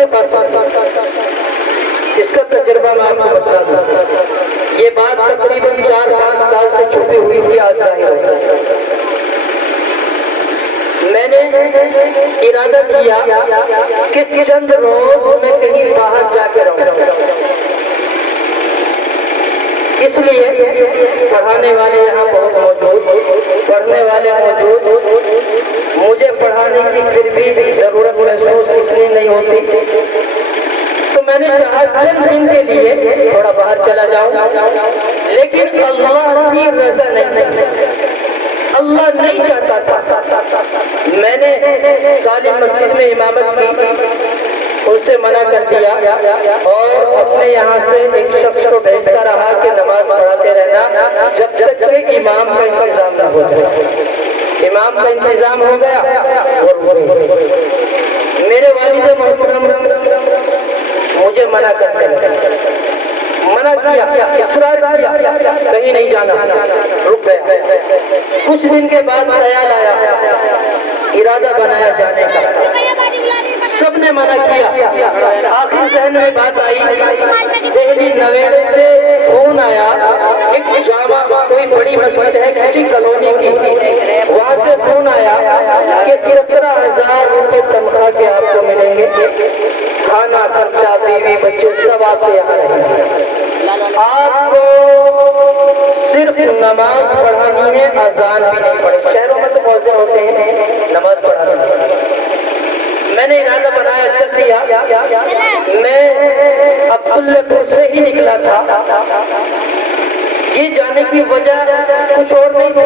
اپنے پاس اس کا تجربہ میں آپ کو بتا دوں. یہ بات تقریباً 4-5 سال سے چھپی ہوئی تھی، آج ظاہر ہے. میں نے ارادہ کیا کہ چند روز میں کہیں باہر جا کے رہوں. اس لیے پڑھانے والے یہاں بہت موجود، پڑھنے والے موجود، مجھے پڑھانے کی پھر بھی ضرورت محسوس اتنی نہیں ہوتی. تو میں نے چاہا چند دن کے لیے تھوڑا باہر چلا جاؤں، لیکن اللہ کی رضا نہیں، اللہ نہیں چاہتا تھا. میں نے سالم مسجد میں امامت کی، ان سے منع کر دیا اور اپنے یہاں سے ایک شخص کو بھیجتا رہا کہ نماز پڑھاتے رہنا جب تک کہ امام کا انتظام نہ ہو جائے. امام کا انتظام ہو گیا اور میرے والد محترم مجھے منع کرتے ہیں، منع کیا، اصرار کیا، کہیں نہیں جانا، رک گیا. کچھ دن کے بعد خیال آیا، ارادہ بنایا جانے کا. سب نے منع کیا. آخر ذہن میں بات آئی، دہلی نویڑے سے فون آیا، ایک جامع کوئی بڑی مسجد ہے کسی کالونی کی، وہاں سے فون آیا کہ 17,000 روپے تنخواہ کے آپ کو ملیں گے، کھانا خرچہ بیوی بچے سب آپ کے یہاں رہیں گے، آپ کو صرف نماز پڑھانی ہے، اذان بھی نہیں پڑھے. شہروں میں تو مؤذن ہوتے ہیں، نماز پڑھانی. میں نے ارادہ بنایا، چل دیا. میں عبداللہ پور سے ہی نکلا تھا. یہ جانے کی وجہ کچھ اور نہیں تھی،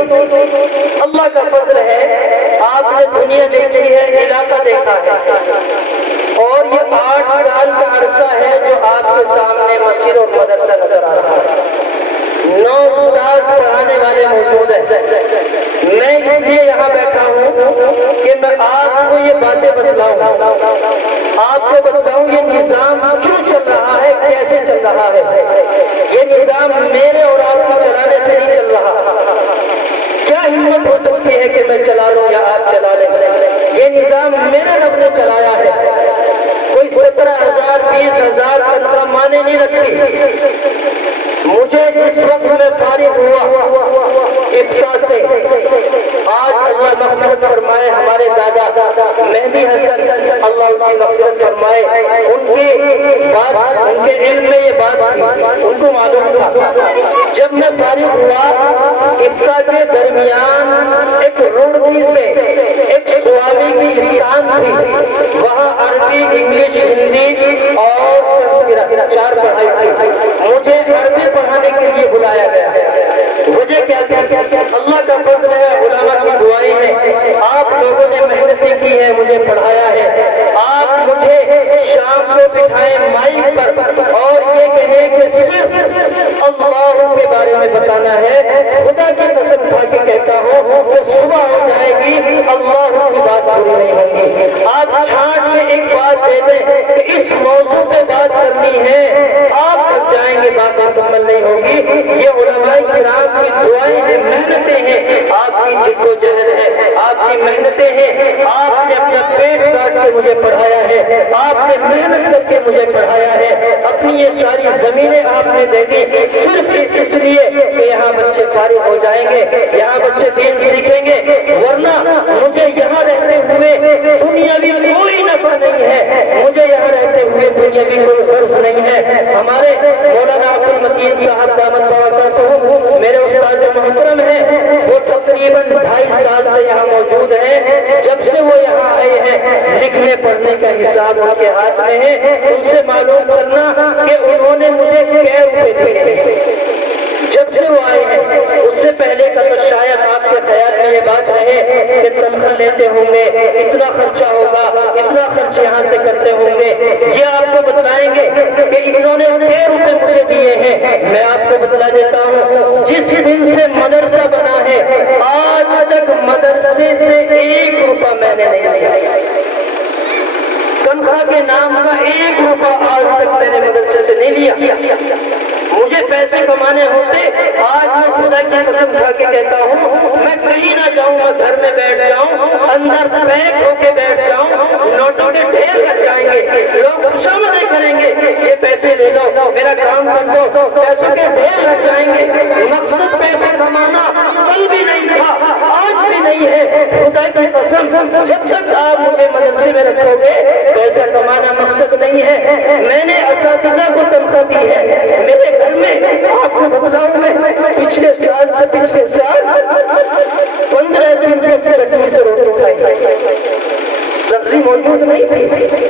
اللہ کا فضل ہے، آپ نے دنیا دیکھی ہے، علاقہ دیکھا ہے، اور یہ 8 سال کا عرصہ ہے جو آپ کے سامنے مسجد اور مدرسہ نظر آ رہا ہے. 9 استاد پڑھانے والے موجود ہیں. میں اس لیے یہاں بیٹھا ہوں کہ میں آپ کو یہ باتیں بتلاؤں، آپ کو بتلاؤں یہ نظام کیوں چل رہا ہے، کیسے چل رہا ہے. یہ نظام میرے اور آپ کو چلانے سے نہیں چل رہا. کیا ہمت ہو سکتی ہے کہ میں چلا لوں یا آپ چلا لیں؟ یہ نظام میرے رب نے چلایا ہے. کوئی 17,000 20,000 تنخواہ مانے نہیں رکھتی. مجھے جس وقت میں فارغ ہوا افتا سے، آج اللہ مغفرت فرمائے ہمارے دادا مہدی حسن، اللہ ان کی مغفرت فرمائے، ان کے علم میں یہ بات ان کو معلوم تھا. جب میں فارغ ہوا افتا کے درمیان ایک روڈی سے ایک سوامی کی استان تھی، وہاں عربی انگلش ہندی اور 4 پڑھائی تھی. مجھے عربی پڑھانے کے لیے بلایا گیا. وجہ کیا تھی؟ اللہ کا فضل ہے، علماء کی دعائیں ہیں، آپ لوگوں نے محنتیں کی ہے، مجھے پڑھایا ہے. آپ مجھے شام کو بٹھائیں مائک پر اور یہ کہیں کہ صرف اللہ کے بارے میں بتانا ہے. خدا کی قسم کھا کے کہتا ہوں کہ صبح ہو جائے گی، اللہ کی بات پوری نہیں ہوگی. آپ چھانٹ میں ایک بات دے دیں کہ اس موضوع پہ بات کرنی ہے، آپ بچ جائیں گے، بات مکمل نہیں ہوگی. یہ علماء کرام کی دعائیں ہیں، محنتیں ہیں، آپ کی جدوجہد ہے، آپ کی محنتیں ہیں. آپ نے اپنا پیٹ کاٹ کے مجھے پڑھایا ہے، آپ نے محنت کر کے مجھے پڑھایا ہے. اپنی یہ ساری زمینیں آپ نے دے دی صرف اس لیے کہ یہاں بچے فارغ ہو جائیں گے، یہاں بچے دین سیکھیں گے. ورنہ مجھے یہاں رہتے ہوئے دنیاوی کوئی نفع نہیں ہے، مجھے یہاں رہتے ہوئے دنیاوی کوئی غرض نہیں ہے. ہمارے مولانا عبدالمتین صاحب دامت برکاتہ میرے استاد محترم ہیں، وہ تقریباً 2.5 سال سے یہاں موجود ہیں. جب سے وہ یہاں آئے ہیں لکھنے پڑھنے کا حساب ان کے ہاتھ میں ہے. ان سے معلوم کرنا کہ انہوں نے مجھے کیا روپے دیے جب سے وہ آئے ہیں. اس سے پہلے کا تو شاید آپ کے خیال میں یہ بات رہے کہ تنخواہ لیتے ہوں گے، اتنا خرچہ ہوگا، اتنا خرچ یہاں سے کرتے ہوں گے. یہ آپ کو بتلائیں گے کہ انہوں نے 6 روپے مجھے دیے ہیں. میں آپ کو بتلا دیتا ہوں، جس دن سے مدرسہ بنا ہے آج تک مدرسے سے 1 روپہ میں نے نہیں لیا. تنخواہ کے نام کا 1 روپہ آج تک میں نے مدرسے سے نہیں لیا. مجھے پیسے کمانے ہوتے آج میں خدا کی قسم کھا کے کہتا ہوں میں کہیں نہ جاؤں، میں گھر میں بیٹھ جاؤں، اندر پیک ہو کے بیٹھ جاؤں، نوٹوں کے ڈھیر لگ جائیں گے. لوگ رکھو گے, پیسہ کمانا مقصد نہیں ہے. میں نے اساتذہ کو تنخواہ دی ہے, میرے گھر میں آپ کو بتلاؤں میں پچھلے سال سے پچھلے سال 15 دن کے چٹنی سے روٹی کھائی, سبزی موجود نہیں تھی.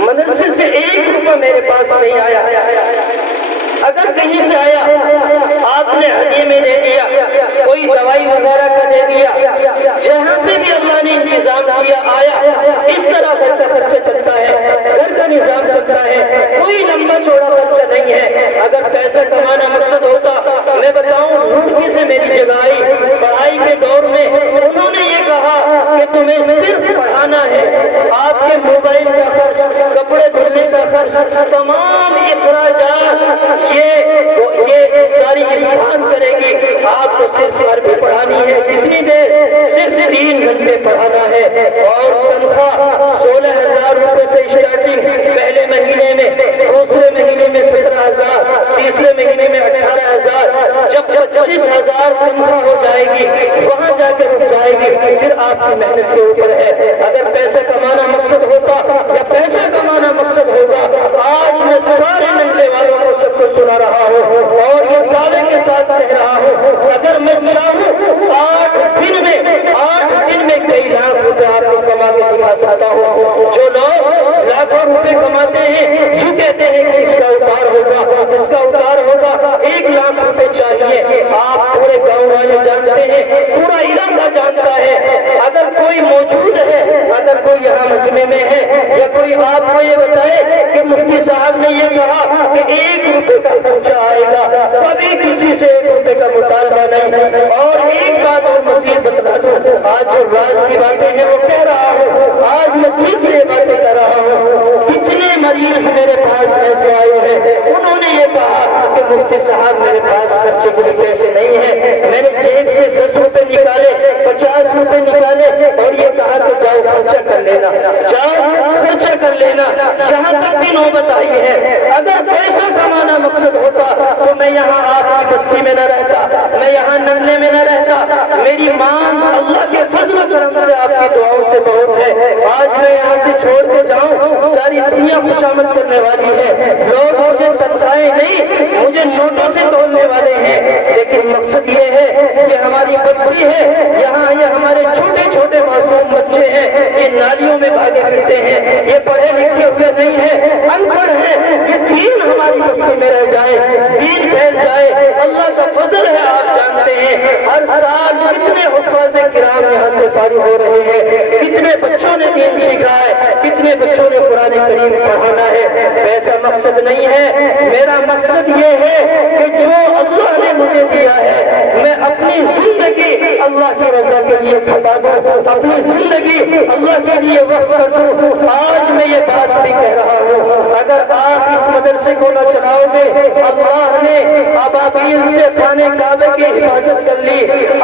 مدرسے سے 1 روپیہ میرے پاس نہیں آیا. اگر کہیں سے آیا آپ نے ہدیے میں دے دیا, کوئی دوائی وغیرہ کا دے دیا, جہاں سے بھی اللہ نے انتظام کیا آیا. اس طرح گھر کا خرچہ چلتا ہے, گھر کا نظام چلتا ہے, کوئی لمبا چوڑا خرچہ نہیں ہے. اگر پیسہ کمانا مقصد ہوتا, میں بتاؤں لڑکی سے میری جگہ آئی پڑھائی کے دور میں, انہوں نے یہ کہا کہ تمہیں صرف پڑھانا ہے, آپ کے موبائل کا خرچ, کپڑے دھلنے کا خرچ, تمام اخراجات یہ ساری انسان کرے گی. آپ کو صرف عربی پڑھانی ہے, کتنی دیر, صرف 3 گھنٹے پڑھانا ہے. اور تنخواہ 16,000 روپے سے اسٹارٹنگ, پہلے مہینے میں, دوسرے مہینے میں 17,000, تیسرے مہینے میں 18,000. جب 25,000 تنخواہ ہو جائے گی وہاں جا کے رک جائے گی. پھر آپ کی محنت کے اوپر ہے. اگر پیسہ کمانا مقصد ہوتا یا پیسہ کمانا مقصد ہوگا, آج میں سارے ننگے والوں کو سب کو سنا رہا ہوں اور یہ دعوے کے ساتھ کہہ رہا ہوں, اگر میں چاہوں 8 دن میں کئی لاکھ روپے آپ کو کما کے دکھا سکتا ہوں. جو لوگ لاکھوں روپے کماتے ہیں یہ کہتے ہیں کہ اس کا اتار ہوگا, اس کا اتار ہوگا, 1 لاکھ روپے چاہیے. آپ پورے گاؤں والے جانتے ہیں, پورا علاقہ جانتا ہے. اگر کوئی موجود ہے, اگر کوئی یہاں مجمع میں ہے یا کوئی آپ کو یہ بتائے کہ مفتی صاحب نے یہ کہا کہ 1 روپے کا خرچہ آئے گا, کبھی کسی سے 1 روپے کا مطالبہ نہیں. اور ایک بات اور مزید بتلا دوں, آج جو راز کی باتیں ہیں وہ کہہ رہا ہوں, آج میں تیسری باتیں کر رہا ہوں. کتنے مریض میرے پاس ایسے آئے ہیں, انہوں نے یہ کہا کہ مفتی صاحب میرے پاس خرچے کے لیے پیسے نہیں ہیں. میں نے جیب سے 10 روپے نکالے, 50 روپے نکالے اور یہ کہا کہ جاؤ خرچہ کر لینا, جاؤ خرچہ کر لینا. جہاں تک بھی نوبت آئی ہے, اگر پیسہ کمانا مقصد ہوتا تو میں یہاں آپ کی بستی میں نہ رہتا, میں یہاں ننگلے میں نہ رہتا. میری مانگ اللہ کے فضل و کرم سے آپ کی دعاؤں سے بہت ہے. آج میں یہاں سے چھوڑ کے جاؤں, ساری دنیا خوشامد کرنے والی ہے. لوگ مجھے تنخواہیں نہیں, مجھے نوٹوں سے تولنے والے ہیں, لیکن مقصد یہ ہے کہ ہماری بستی ہے, یہاں یہ ہمارے چھوٹے چھوٹے معصوم بچے ہیں, یہ نالیوں میں بھاگے پھرتے ہیں, یہ پڑھے لکھے ہوئے نہیں ہیں, ان پڑھ ہیں. یہ دین ہماری بستی میں رہ جائے, دین پھیل جائے, اللہ کا فضل ہے. آپ جانتے ہیں ہر سال کتنے حفاظ کرام یہاں سے فارغ ہو رہے ہیں, کتنے بچوں نے دین سیکھا ہے, کتنے بچوں نے قرآن کریم پڑھانا ہے. پیسہ مقصد نہیں ہے, میرا مقصد یہ ہے کہ جو اللہ نے مجھے دیا ہے میں اپنی زندگی اللہ کی رضا کے لیے کھپا دوں, اپنی زندگی اللہ کے لیے وقف کر دوں. آج میں یہ بات بھی کہہ رہا ہوں, اگر آپ اس مدرسے کو نہ چلاؤ گے, اللہ نے ابابیل سے خانے کعبے کی حفاظت کر لی,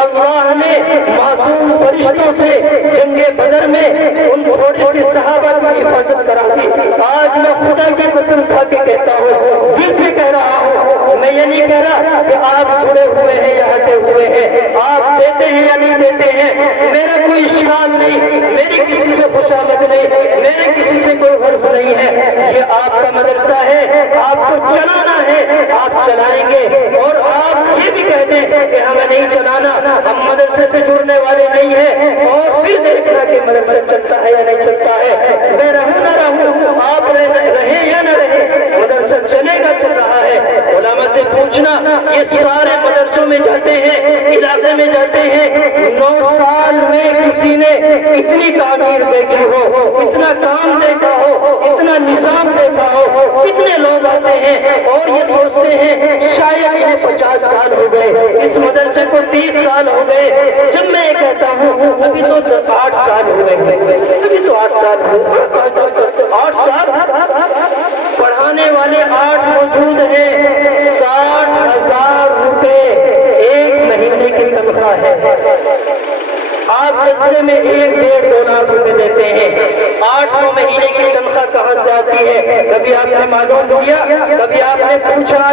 اللہ نے معصوم فرشتوں سے جنگ بدر میں ان تھوڑے سے صحابہ کی حفاظت کرا دی. آج میں خدا کی قسم کھا کے کہتا ہوں, دل سے کہہ رہا ہوں, میں یہ نہیں کہہ رہا کہ آپ جڑے ہوئے ہیں یا ہٹے ہوئے ہیں, آپ دیتے ہیں یا نہیں دیتے ہیں, میرا کوئی اشکال نہیں, میری کسی سے خوشامد نہیں, میرے کسی سے کوئی غرض نہیں ہے. یہ آپ کا مدرسہ ہے, آپ کو چلانا ہے, آپ چلائیں گے. اور آپ یہ بھی کہہ دیں کہ ہمیں نہیں چلانا, ہم مدرسے سے جڑنے والے نہیں ہیں, اور پھر دیکھنا کہ مدرسہ چلتا ہے یا نہیں چلتا ہے. میں رہوں نہ رہوں, آپ رہیں یا نہ رہیں, مدرسہ چلے گا, چل رہا ہے. علماء سے پوچھنا, یہ سارے مدرسوں میں جاتے ہیں, علاقے میں جاتے ہیں, 9 سال میں کسی نے اتنی تعمیر دیکھی ہو, اتنا کام دیکھا ہو, اتنا نظام دیکھا ہو, کتنے لوگ آتے ہیں اور یہ سوچتے ہیں شاید انہیں 50 سال ہو گئے, اس مدرسے کو 30 سال ہو گئے. جب میں یہ کہتا ہوں ابھی تو 8 سال ہو گئے, ابھی تو 8 سال ہو گئے, 8 سال پڑھانے والے 8 موجود ہیں, 60,000 روپے 1 مہینے کی تنخواہ ہے. آپ مدرسے میں 1-1.5-2 لاکھ روپے دیتے ہیں, 8-9 مہینے کی تنخواہ کہاں سے آتی ہے؟ کبھی آپ نے معلوم کیا, کبھی آپ نے پوچھا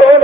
2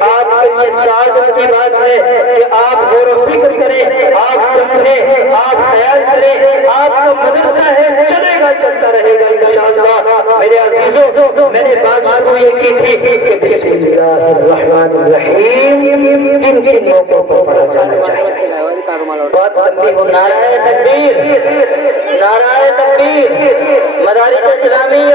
آپ کے لیے سعادت کی بات ہے کہ آپ غور و فکر کریں، آپ سمجھیں، آپ خیال کریں، آپ کا مدرسہ ہے چلے گا، چلتا رہے گا انشاءاللہ۔ میرے عزیزوں، میں نے بات شروع یہ کی تھی کہ بسم اللہ الرحمن الرحیم کن کن موقعوں پر پڑھا جانا چاہیے۔ بات لمبی ہو، نعرہ تکبیر، نعرہ تکبیر۔ مدارس اسلامی